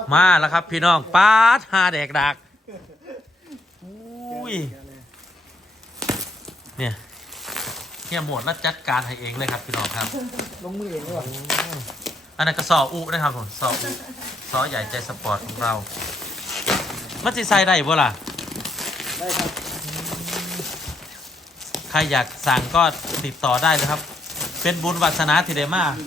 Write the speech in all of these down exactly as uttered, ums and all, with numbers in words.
มาแล้วครับพี่น้องปาดหาแดกดักอุ้ยเนี่ยเฮียหมวดแล้วจัดการให้เองเลยครับพี่น้องครับลงมือเองด้วยอันนั้นก็ซออุนะครับผมซออุซอใหญ่ใจสปอร์ตของเรามันจะใส่ได้บ่ล่ะได้ครับใครอยากสั่งก็ติดต่อได้นะครับเป็นบุญวาสนาที่ได้มา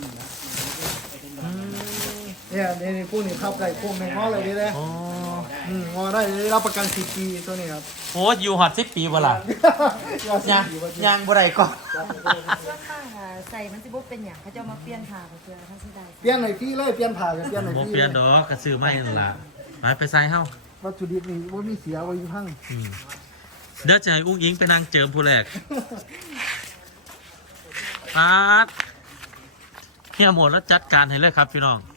เนี่ยในพวกนี้ครับไก่พวกในงออะไรนี่เลยอืมงอได้รับประกันสิบปีตัวนี้ครับโอ้อยู่หอดสิบปีบ่ล่ะยังยังบ่ได้ก่อนส่วนมากค่ะใส่มันจะบุเป็นอย่างเขาจะมาเปลี่ยนผ่าเพื่อท่านสิได้เปลี่ยนไหนพี่เลยเปลี่ยนผ่ากันเปลี่ยนไหนพี่พี่เปลี่ยนดอกกระซื้อไม่นั่นล่ะมาไปใส่เฮ้าวัตถุดิบนี่ว่ามีเสียไว้อยู่ข้างเดี๋ยวจะให้อุ้งอิงไปนั่งเจิมผู้แรกอาร์ตเฮียหมดแล้วจัดการให้เลยครับพี่น้อง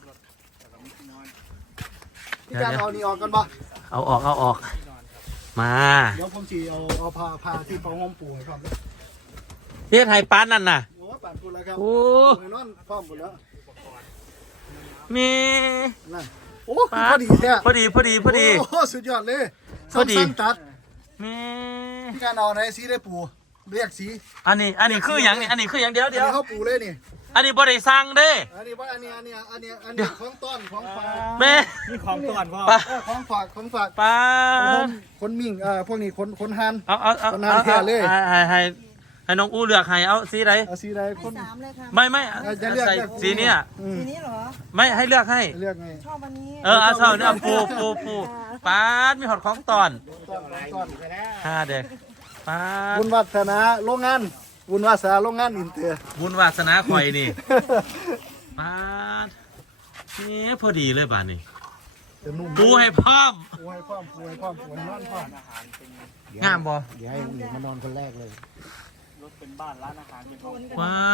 พี่การเอานี่ออกกันปะเอาออกเอาออกมาเดี๋ยวผมจีเอาเอาผ้าผ้าที่เขาห้องปูให้ครับเฮียไทยปานนั่นน่ะโอ้ปานปูแล้วครับโอ้นอนพร้อมหมดแล้วมีนั่นโอ้พอดีแท้พอดีพอดีพอดีโอ้สุดยอดเลยพอดีตัดมีพี่การเอาไหนสีได้ปูเรียกสีอันนี้อันนี้คืออย่างนี้อันนี้คืออย่างเดียวเดียวเขาปูเลยนี่อันนี้บริสั่งเด้อันนี้ว่าอันนี้อันนี้อันนี้อันนี้ของต้อนของฝากแม่นี่ของต้อนพ่อของฝากของฝากป้าคนมิ่งอ่าพวกนี้คนคนฮันเอาเอาเอาคนฮันแท้เลยให้ให้ให้น้องอู้เลือกให้เอาสีไหนเอาสีใดคนสามเลยค่ะไม่ไม่จะเลือกสีนี้สีนี้เหรอไม่ให้เลือกให้เลือกไงชอบวันนี้เออเอาชอบเนี่ยปูปูปูป้ามีหอดของตอนห้าเด็กป้าบุญวัฒนาโรงงานบุญวาสนาโรงงานอินเตอร์บุญวาสนาข่อยนี่ป้านี่พอดีเลยบ้านนี่ปูให้พร้อมปูให้พร้อมปูให้พร้อมปูให้นอนพร้อมงามบ่เดี๋ยวให้หนูมานอนคนแรกเลยรถเป็นบ้านร้านอาหารเป็นห้องว้า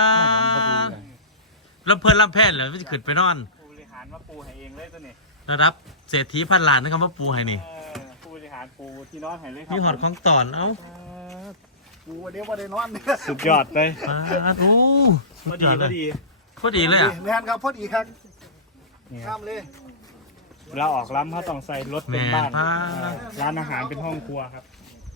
ลำเพลินลำแพนเลยไม่จะขึ้นไปนอนผู้บริหารมาปูให้เองเลยตัวนี้ระดับเศรษฐีพันล้านนั่นก็มาปูให้นี่ผู้บริหารปูที่นอนให้เลยมีหอดของตอนเอ้าปูเดี๋ยวมาได้นอนสุดยอดเลยโอ้พอดีพอดีพอดีเลยอ่ะแม่นครับพอดีครับข้ามเลยเราออกล้ำเขาต้องใส่รถเป็นบ้านร้านอาหารเป็นห้องครัวครับ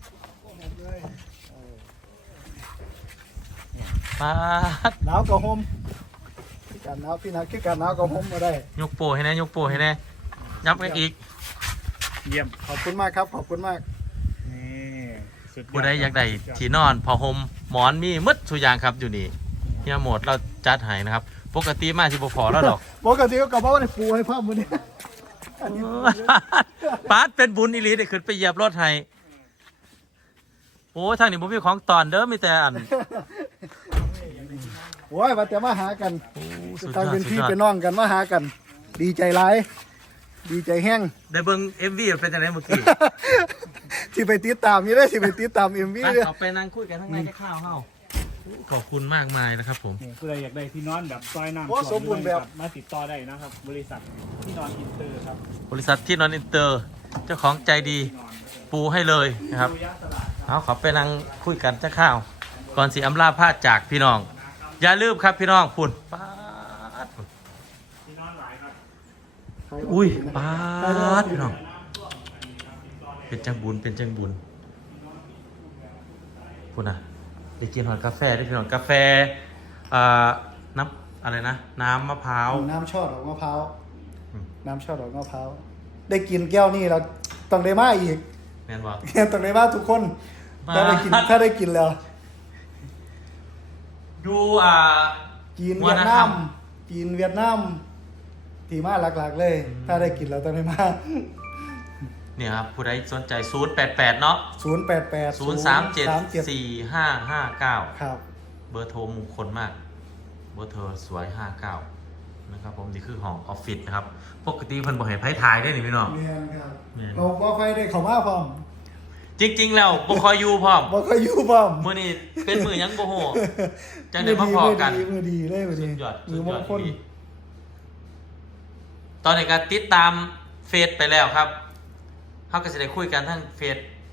ป้าหนาวกับห่มพี่การหนาวพี่นักพี่การหนาวกับห่มมาได้ยกโป้ให้แน่ยกโป้ให้แน่ยับกันอีกเยี่ยมขอบคุณมากครับขอบคุณมากนี่ผู้ใดอยากได้ที่นอนผ้าห่มหมอนมีมืดทุกอย่างครับอยู่นี่เฮียหมดเราจัดให้นะครับปกติมาสิบ่พอแล้วดอกปกติก็กลับว่าในปูให้ภาพมือนี่ปาดเป็นบุญอีหลีได้ขึ้นไปเหยียบรถให้โอ้ทางนี้ผมมีของตอนเด้อมีแต่อันโอ้ยมาแต่มาหากันทางเป็นพี่เป็นน้องกันมาหากันดีใจร้ายดีใจแห้งได้เบิ่ง เอ็ม วี เป็นจังได๋เมื่อกี้สิไปติดตามนี่ได้สิไปติดตาม เอ็ม วีเด้อเอาไปนั่งคุยกันข้างในแค่ข้าวเฮาขอบคุณมากมายนะครับผมผู้ใดอยากได้ที่นอนแบบซอยน้ำโอ้สมบูรณ์แบบมาติดต่อได้นะครับบริษัทที่นอนอินเตอร์ครับบริษัทที่นอนอินเตอร์เจ้าของใจดีปูให้เลยนะครับเอาขอไปนั่งคุยกันจะข้าวก่อนสิอำลาพาจากพี่น้องอย่าลืมครับพี่น้องพุ่นป้าดอุ้ยป้าดพี่น้องเป็นจังบุญเป็นจังบุญพุ่นอ่ะได้กินหอดกาแฟได้พี่น้องกาแฟน้ำอะไรนะน้ำมะพร้าวน้ำช่อดอกมะพร้าวน้ำช่อดอกมะพร้าวได้กินแก้วนี่เราต้องได้มาอีกแม่นบ่ต้องได้มาทุกคนถ้าได้กินถ้าได้กินแล้วดูอ่าจีนเวียดนามจีนเวียดนามที่มาหลักๆเลยถ้าได้กินแล้วต้องได้มาเนี่ยครับผู้ใดสนใจศูนย์ แปด แปดเนาะศูนย์ แปด แปดศูนย์ สาม เจ็ด สี่ ห้า ห้า เก้าครับเบอร์โทรมงคลมากเบอร์โทรสวยห้าเก้านะครับผมนี่คือห้องออฟฟิศนะครับปกติเพิ่นบ่ให้ไผถ่ายได้นี่พี่น้องแม่นครับเราบ่ค่อยได้เข้ามาพร้อมจริงๆแล้วบ่ค่อยอยู่พร้อมบ่ค่อยอยู่พร้อมมื้อนี้เป็นมื้อยังบ่ฮู้จังได้มาพอกันมื้อดีเลยมื้อนี้มือมงคลตอนนี้ก็ติดตามเฟซไปแล้วครับเขาก็จะได้คุยกันทั้งเฟซ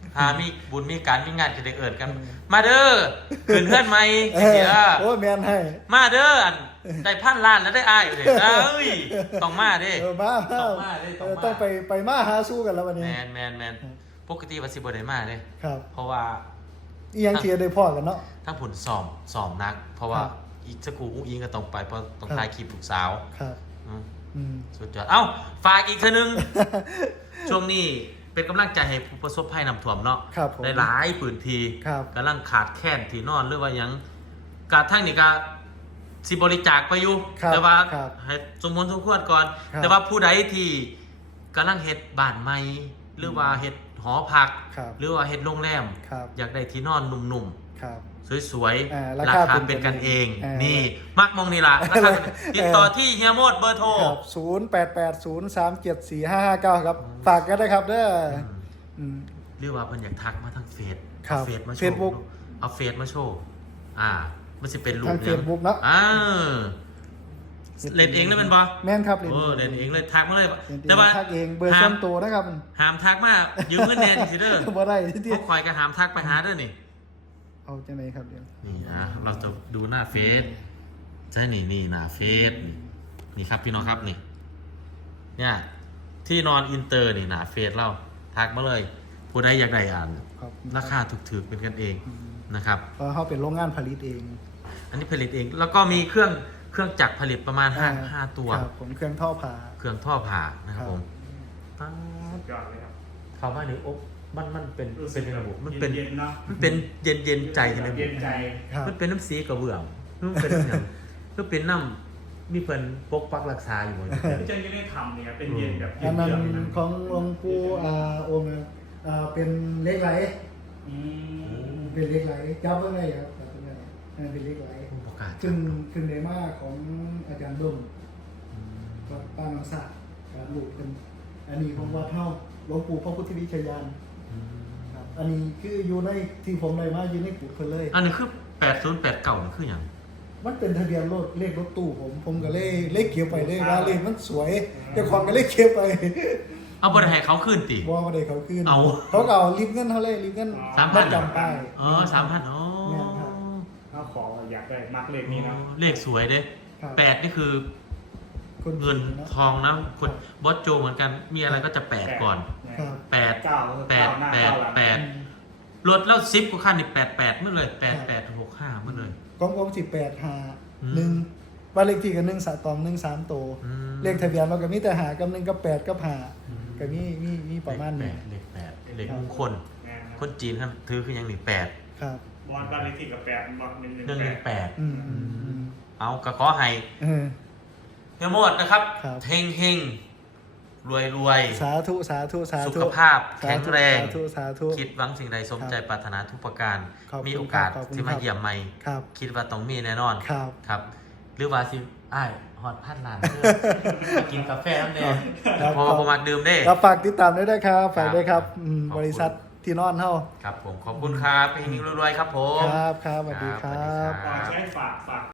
หามีบุญมีการมีงานจะได้เอิญกัน มาเด้อคืนเพื่อนไหมเอเสีอย โอ้ยแมนให้มาเด้ออันได้พันล้านแล้วได้อ้ายเลยเอ้ยต้องมาเด้เออมาต้องมาเด้เอต้องอมาต้องไปไปมาหาสู้กันแล้ววันแมนี้นแมนแมนปกติวัสิบได้มาเด้ครับเพราะว่าอีหยังเชียร์ได้พ่อกันเนาะถ้าผลสอบสอบนัก เพราะว่าครับอีกสักครู่อุ้งอิงก็ต้องไปเพราะต้องครับถ่ายคลิปลูกสาวครับอืมอืมสุดยอดเอ้าฝากอีกเทีนึง ช่วงนี้เป็นกำลังใจให้ผู้ประสบภัยน้ำท่วมเนาะครับผมได้หลายพื้นที่ครับกำลังขาดแคลนที่นอนหรือว่าหยังกาทั้งนี่ก็สิบริจาคไปอยู่ครับแต่ว่าครับให้สมมติสมควรก่อนครับแต่ว่าผู้ใดที่กำลังเฮ็ดบ้านใหม่หรือว่าเฮ็ดหอพักครับหรือว่าเฮ็ดโรงแรมครับอยากได้ที่นอนนุ่มครับๆสวยอ่าๆราราคาคาเป็เป็นนกันเองอ่านี่นี่มักมองนี่ล่ะราคาเป็นติดต่อที่เฮียโมดเบอร์โทรครับศูนย์แปดแปดศูนย์สามเจ็ดสี่ห้าห้าเก้าครับ ฝากกันนะครับเด้ออืมหรือว่าเพิ่นอยากทักมาทางเฟซครับเอาเฟซมาโชว์ Facebook เอาเฟซมาโชว์อ่า มันสิเป็นรูปทางนี่ย Facebook เนอะอ่าเล่นเองเลยเป็นบ่แม่นครับเออเล่นเองเลยทักมาเลยเล่นเองแต่ว่าทักเองเบอร์ห้าส่มวนตัวนะครับห้ามทักมายืมเงินแน่สิเด้อบ่ได้ที่พวกคอยก็ห้ามทักไปหาเด้อนี่เอาจังไหนครับเดี๋ยวนี่นะเราจะดูหน้าเฟซใช่นี่นี่หน้าเฟซนี่นี่ครับพี่น้องครับนี่ เนี่ย ที่นอนอินเตอร์นี่หน้าเฟซเราทักมาเลย ผู้ใดอยากได้อ่านครับราคาถูกๆเป็นกันเองนะครับเพราะเขาเป็นโรงงานผลิตเองอันนี้ผลิตเอง แล้วก็มีเครื่องเครื่องจักรผลิตประมาณห้าอ่ห้าตัวครับผมเครื่องท่อผ่าเครื่องท่อผ่านะครับครับผมป๊าดยอดเลยครับเขาว่านี่โอ๊ะมันมันเป็นรู้สึเป็กนระบบมันเป็นเย็นๆเนาะมันเป็นเย็นเย็นใจใช่ไหมเย็นใจครับมันเป็นน้ำสีกระเบื้องมันเป็นน้ำหยังก็เป็นน้ำมีเพิ่นปกปักรักษาอยู่พี่เจนก็ได้ทำเนี่ยเป็นเย็นแบบเย็อันนนั้นเยือกนะของหลวงปู่อ่าองค์อ่าเป็นเหล็กไหลอืมเป็นเหล็กไหลจับไว้ไงครับจับไว้ไงอันนั้นเป็นเหล็กไหลผมประกาศขึ้นขึ้นเดมาของอาจารย์ดมวัดป้านังสะการลูกเป็นอันนี้ของวัดเท่าหลวงปู่พระพุทธวิชัยยานอืมครับอันนี้คืออยู่ในที่ผมเลยมาอยู่ในกุฏเพิ่นเลยอันนี้คือแปดศูนย์แปดเก้านี่คืออย่างมันเป็นทะเบียนรถเลขรถตู้ผมผมก็เลยเลขเขียวไปเลยว่าเลขมันสวยเจ้าของก็เลขเขียวไปเอาบริหารเขาขึ้นติว่ามาได้เขาขึ้นเอาเขาก็เอาลิฟต์เงินเขาเลยลิฟต์เงินสามพันจำป้ายเออสามพันอ๋อเนี่ยครับถ้าขออยากได้มักเลขนี้นะเลขสวยเด้ครับแปดนี่คือคนเงินนะทองนะคนบอสโจเหมือนกันมีอะไรก็จะแปดก่อนครับแปดเก้าแปดเก้าหน้าแปดเก้าหลังแปดรถแล้วซิปกูขั้นนี่แปดแปดเมื่อเลยแปดแปดหกห้าเมื่อเลยของผมสิบแปดหาอืมหนึ่งบ้านเลขที่กับหนึ่งสะตอมหนึ่งสามโตอืมเลขทะเบียนเราก็มีแต่หากับหนึ่งกับแปดกับหาอืมก็มีมีมีประมาณเลนี้ขแปดเลขแปดเลขมงคลแม่นะคนจีนครับถือคือยังหนึ่งแปดครับบอลบ้านเลขที่กับแปดบอลหนึ่งหนึ่งหนึ่งหแปนึ่ดงแปดอืมอืมอืมเอากระขอให้เออเฮียโมดนะครับครับเฮงเฮงรวยรวยสาธุสาธุสาสุธุขภาพแข็งแรงสาธุสาธุคิดหวังสิ่งใดสมใจปรารถนาทุกประการขอบคุณมีโอกาสครับขอบคุณที่มาครับเยี่ยมใหม่ครับคิดว่าต้องมีแน่นอนครับครับ หรือว่าสิอ้ายฮอดพัดลานเพื่อนไปกินกาแฟน้ำแดงครับพอประมาณดื่มได้เราฝากติดตามด้วยนะครับฝากด้วยครับอืมขอบคุณบริษัทที่นอนเฮาครับผมขอบคุณครับเฮงๆรวยๆครับผมครับครับสวัสดีคครัรับสวัสดีขอใช้ฝากฝาก